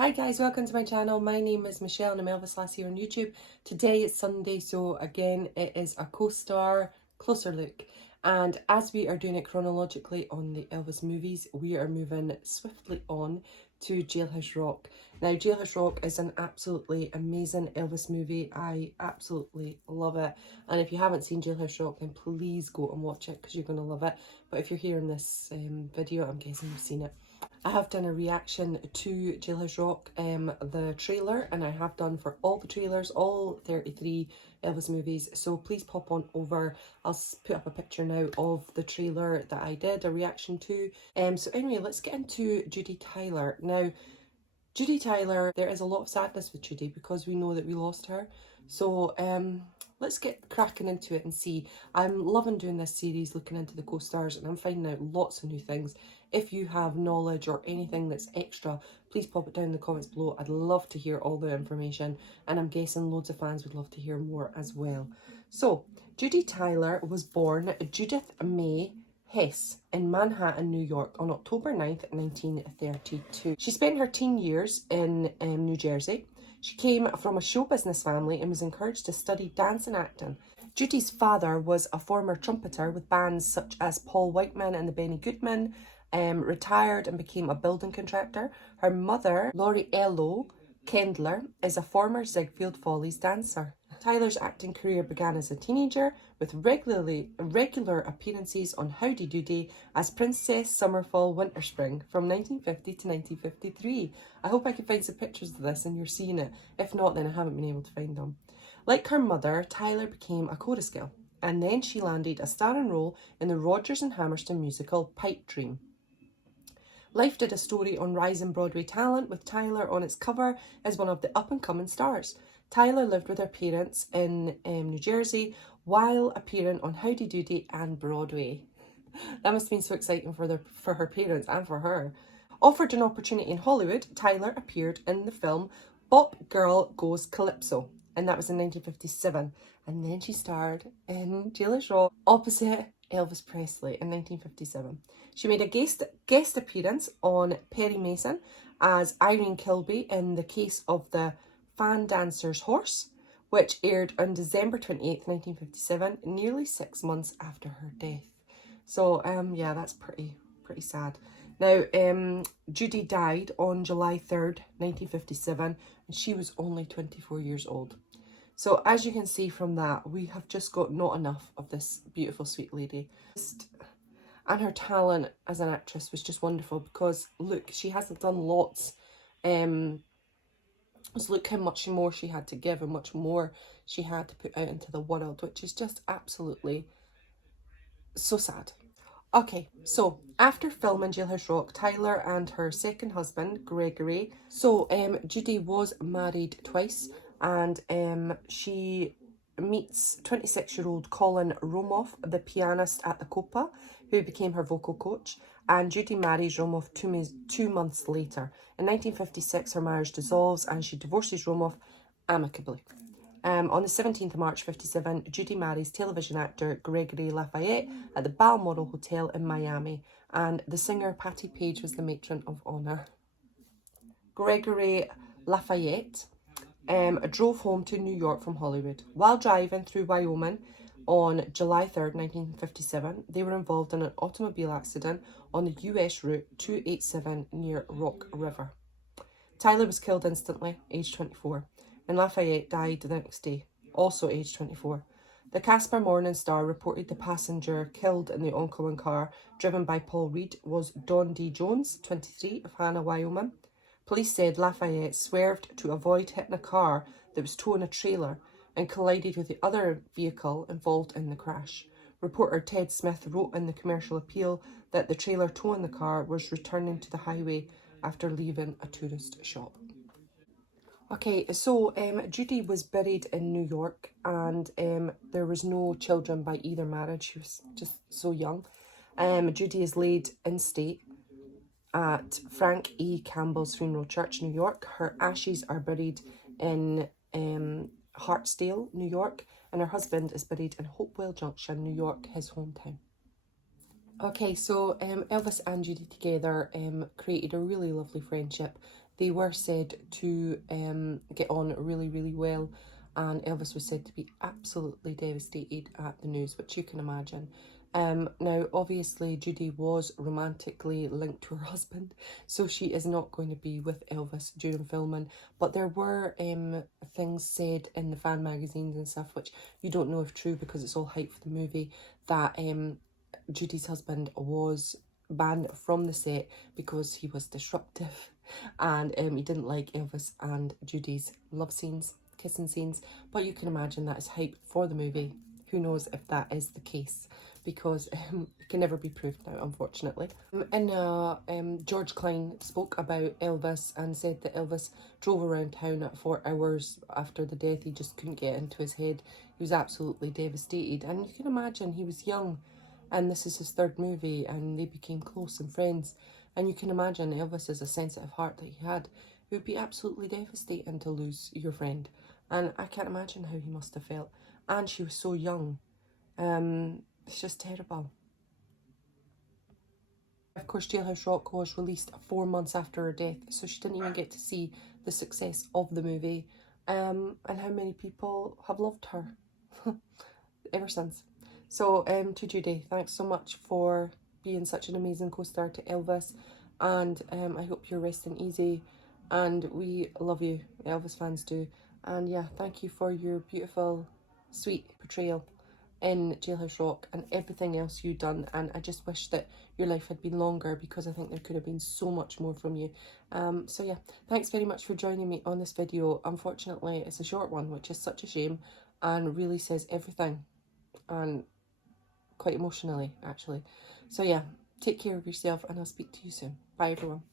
Hi guys, welcome to my channel. My name is Michelle and I'm Elvislass here on YouTube. Today is Sunday, so again it is a Costar closer look. And as we are doing it chronologically on the Elvis movies, we are moving swiftly on to Jailhouse Rock. Now Jailhouse Rock is an absolutely amazing Elvis movie. I absolutely love it. And if you haven't seen Jailhouse Rock, then please go and watch it because you're going to love it. But if you're hearing this video, I'm guessing you've seen it. I have done a reaction to Jailhouse Rock, the trailer, and I have done for all the trailers, all 33 Elvis movies, so please pop on over. I'll put up a picture now of the trailer that I did a reaction to. So anyway, let's get into Judy Tyler. Now, Judy Tyler, there is a lot of sadness with Judy because we know that we lost her. So let's get cracking into it and see. I'm loving doing this series, looking into the co-stars, and I'm finding out lots of new things. If you have knowledge or anything that's extra, please pop it down in the comments below. I'd love to hear all the information, and I'm guessing loads of fans would love to hear more as well. So, Judy Tyler was born Judith May Hess in Manhattan, New York on October 9th, 1932. She spent her teen years in New Jersey. She came from a show business family and was encouraged to study dance and acting. Judy's father was a former trumpeter with bands such as Paul Whiteman and the Benny Goodman, retired and became a building contractor. Her mother, Laurie Ello Kendler, is a former Ziegfeld Follies dancer. Tyler's acting career began as a teenager with regular appearances on Howdy Doody as Princess Summerfall Winter Spring from 1950 to 1953. I hope I can find some pictures of this and you're seeing it. If not, then I haven't been able to find them. Like her mother, Tyler became a chorus girl, and then she landed a starring role in the Rodgers and Hammerstein musical Pipe Dream. Life did a story on rising Broadway talent with Tyler on its cover as one of the up-and-coming stars. Tyler lived with her parents in New Jersey while appearing on Howdy Doody and Broadway. That must have been so exciting for her parents and for her. Offered an opportunity in Hollywood, Tyler appeared in the film Bop Girl Goes Calypso, and that was in 1957. And then she starred in Jailhouse Rock opposite Elvis Presley in 1957. She made a guest appearance on Perry Mason as Irene Kilby in The Case of the Fan Dancer's Horse, which aired on December 28th, 1957, nearly 6 months after her death. So, yeah, that's pretty sad. Now, Judy died on July 3rd, 1957, and she was only 24 years old. So, as you can see from that, we have just got not enough of this beautiful, sweet lady. And her talent as an actress was just wonderful because, look, she hasn't done lots. So look how much more she had to give and much more she had to put out into the world, which is just absolutely so sad. Okay, so after filming Jailhouse Rock, Tyler and her second husband, Gregory, Judy was married twice, and she meets 26-year-old Colin Romoff, the pianist at the Copa, who became her vocal coach, and Judy marries Romoff 2 months later. In 1956, her marriage dissolves and she divorces Romoff amicably. On the 17th of March 57, Judy marries television actor Gregory Lafayette at the Balmoral Hotel in Miami, and the singer Patti Page was the matron of honour. Gregory Lafayette drove home to New York from Hollywood. While driving through Wyoming on July 3rd, 1957, they were involved in an automobile accident on the US Route 287 near Rock River. Tyler was killed instantly, aged 24, and Lafayette died the next day, also aged 24. The Casper Morning Star reported the passenger killed in the oncoming car, driven by Paul Reed, was Don D. Jones, 23, of Hannah, Wyoming. Police said Lafayette swerved to avoid hitting a car that was towing a trailer and collided with the other vehicle involved in the crash. Reporter Ted Smith wrote in the Commercial Appeal that the trailer towing the car was returning to the highway after leaving a tourist shop. Okay, so Judy was buried in New York, and there was no children by either marriage. She was just so young. Judy is laid in state at Frank E. Campbell's Funeral Church, New York. Her ashes are buried in Hartsdale, New York, and her husband is buried in Hopewell Junction, New York, his hometown. Okay, so Elvis and Judy together created a really lovely friendship. they were said to get on really, really well, and Elvis was said to be absolutely devastated at the news, which you can imagine. Now, obviously, Judy was romantically linked to her husband, so she is not going to be with Elvis during filming. But there were things said in the fan magazines and stuff, which you don't know if true because it's all hype for the movie, that Judy's husband was banned from the set because he was disruptive and he didn't like Elvis and Judy's love scenes, kissing scenes. But you can imagine that is hype for the movie. Who knows if that is the case, because it can never be proved now, unfortunately. George Klein spoke about Elvis and said that Elvis drove around town for hours after the death. He just couldn't get into his head. He was absolutely devastated, and you can imagine he was young, and this is his third movie, and they became close and friends. And you can imagine Elvis is a sensitive heart that he had. It would be absolutely devastating to lose your friend, and I can't imagine how he must have felt. And she was so young. It's just terrible. Of course, Jailhouse Rock was released 4 months after her death, so she didn't even get to see the success of the movie, and how many people have loved her ever since. So, to Judy, thanks so much for being such an amazing co-star to Elvis, and I hope you're resting easy, and we love you, Elvis fans do. And yeah, thank you for your beautiful, sweet portrayal in Jailhouse Rock and everything else you've done, and I just wish that your life had been longer, because I think there could have been so much more from you. So yeah, thanks very much for joining me on this video. Unfortunately, it's a short one, which is such a shame, and really says everything, and quite emotionally actually. So yeah, take care of yourself, and I'll speak to you soon. Bye everyone.